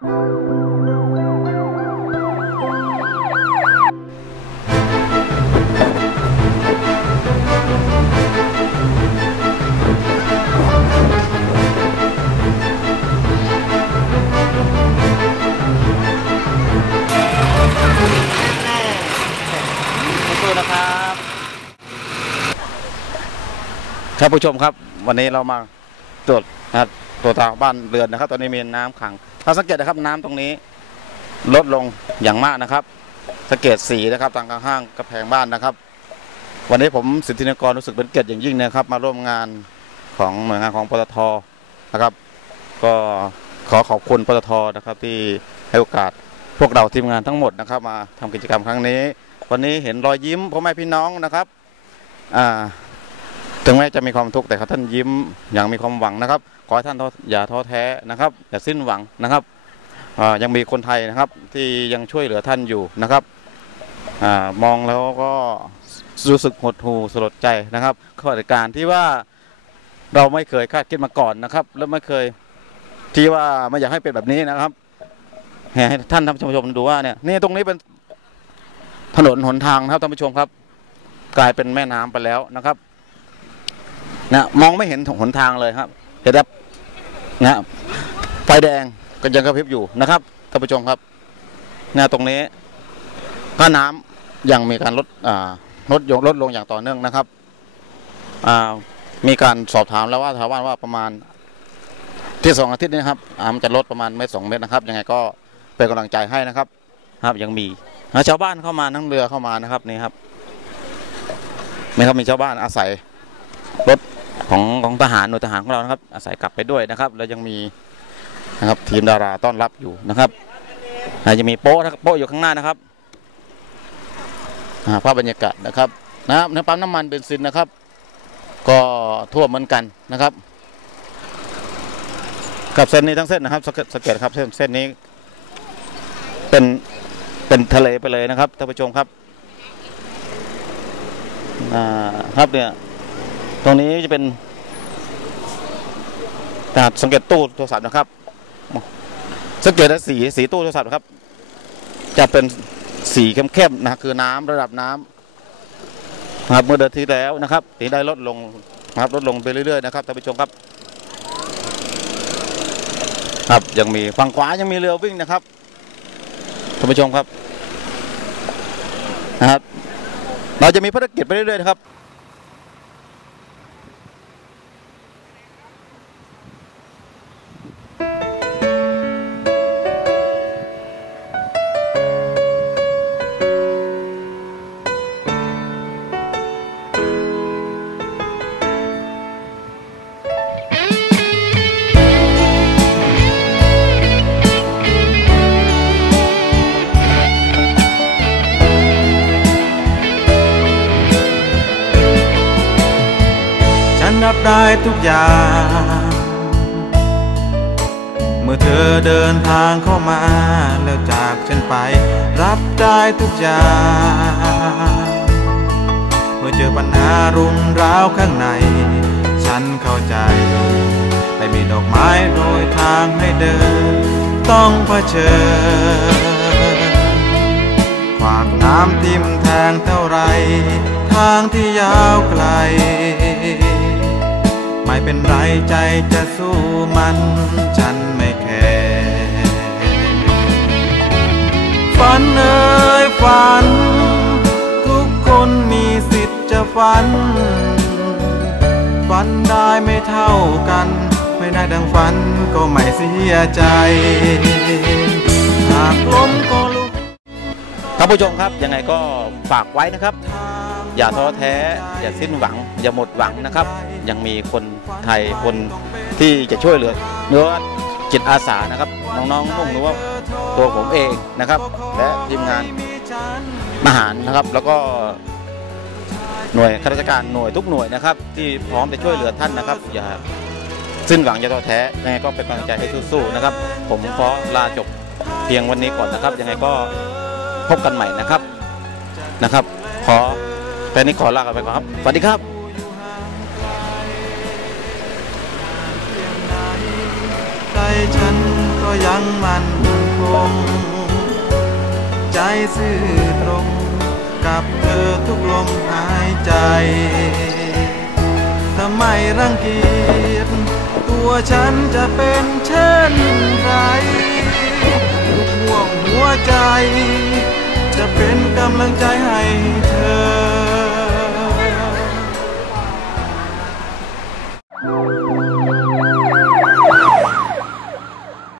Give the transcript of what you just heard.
สู้ๆนะครับครับผู้ชมครับ วันนี้เรามาตรวจนะครับตรวจตาบ้านเรือนนะครับ ตอนนี้มีน้ำขัง ถ้าสังเกตนะครับน้ำตรงนี้ลดลงอย่างมากนะครับ สังเกตสีนะครับทางข้างกระแพงบ้านนะครับ วันนี้ผมสิทธินกรรู้สึกเป็นเกียรติอย่างยิ่งนะครับ มาร่วมงานของหน่วยงานของปตทนะครับ ก็ขอขอบคุณปตทนะครับที่ให้โอกาสพวกเราทีมงานทั้งหมดนะครับ มาทำกิจกรรมครั้งนี้ วันนี้เห็นรอยยิ้มพ่อแม่พี่น้องนะครับอ่า ถึงแม้จะมีความทุกข์แต่ท่านยิ้มอย่างมีความหวังนะครับ ขอให้ท่านอย่าท้อแท้นะครับอย่าสิ้นหวังนะครับยังมีคนไทยนะครับที่ยังช่วยเหลือท่านอยู่นะครับอมองแล้วก็รู้สึกหดหู่สลดใจนะครับข้อตุการที่ว่าเราไม่เคยคาดคิดมาก่อนนะครับ และไม่เคยที่ว่าไม่อยากให้เป็นแบบนี้นะครับให้ท่านท่านผู้ชมดูว่าเนี่ยนี่ตรงนี้เป็นถนนหนทางนะครับท่านผู้ชมครับ กลายเป็นแม่น้ำไปแล้วนะครับ นะมองไม่เห็นหนทางเลยครับเห็นแบบนะไฟแดงก็ยังกระพริบอยู่นะครับท่านผู้ชมครับนะตรงนี้ก็น้ำยังมีการลดอ่าลดลงลดลงอย่างต่อเนื่องนะครับอ่ามีการสอบถามแล้วว่าชาวบ้านว่าประมาณที่สองอาทิตย์นี้ครับอ่ามันจะลดประมาณเมตรสองเมตรนะครับ ยังไงก็เป็นกำลังใจให้นะครับ ครับยังมีนะชาวบ้านเข้ามานั่งเรือเข้ามานะครับนี่ครับนี่ครับมีชาวบ้านอาศัยรถ ของของทหารหน่วยทหารของเรานะครับ อาศัยกลับไปด้วยนะครับ แล้วยังมีนะครับทีมดาราต้อนรับอยู่นะครับอาจจะมีโป๊ะโป๊ะอยู่ข้างหน้านะครับภาพบรรยากาศนะครับนะครับในปั๊มน้ำมันเบนซินนะครับ ก็ท่วมเหมือนกันนะครับ กับเส้นนี้ทั้งเส้นนะครับสเกตสังเกตครับเส้นเส้นนี้ เป็นเป็นทะเลไปเลยนะครับท่านผู้ชมครับอ่าครับเนี่ย ตรงนี้จะเป็นอ่าสังเกตตู้โทรศัพท์นะครับ สังเกตสีสีตู้โทรศัพท์นะครับ จะเป็นสีเข้มๆนะคือน้ำระดับน้ำนะครับเมื่อเดือนที่แล้วนะครับสีได้ลดลงนะครับลดลงไปเรื่อยๆนะครับท่านผู้ชมครับ ครับยังมีฝั่งขวายังมีเรือวิ่งนะครับท่านผู้ชมครับนะครับ เราจะมีภารกิจไปเรื่อยๆนะครับ ได้ทุกอย่าง เมื่อเธอเดินทางเข้ามา แล้วจากฉันไป รับได้ทุกอย่าง เมื่อเจอปัญหารุมร้าวข้างใน ฉันเข้าใจไม่มีดอกไม้โรยทางให้เดิน ต้องเผชิญขวากน้ำทิ่มแทงเท่าไร ทางที่ยาวไกล เป็นไรใจจะสู้มัน ฉันไม่แคร์ฝันเอ่ยฝัน ทุกคนมีสิทธิ์จะฝัน ฝันได้ไม่เท่ากัน ไม่ได้ดังฝันก็ไม่เสียใจ หากล้มก็ ผู้ชมครับยังไงก็ฝากไว้นะครับ อย่าท้อแท้ อย่าสิ้นหวัง อย่าหมดหวังนะครับ ยังมีคนไทยคนที่จะช่วยเหลือหรือจิตอาสานะครับ น้องๆนุ่งหรือว่าตัวผมเองนะครับ และทีมงานมหารนะครับ แล้วก็หน่วยข้าราชการหน่วยทุกหน่วยนะครับ ที่พร้อมจะช่วยเหลือท่านนะครับ อย่าสิ้นหวังอย่าท้อแท้ยังไงก็เป็นกำลังใจให้สู้ๆนะครับ ผมขอลาจบเพียงวันนี้ก่อนนะครับ ยังไงก็ พบกันใหม่นะครับนะครับ ขอแค่นี้ขอลากันไปก่อนครับสวัสดีครับใจฉันก็ยังมันคงใจซื่อตรง กับเธอทุกลมหายใจถ้าไม่รังเกียจตัวฉันจะเป็นเช่นไร ใจ จะเป็นกำลังใจให้เธอ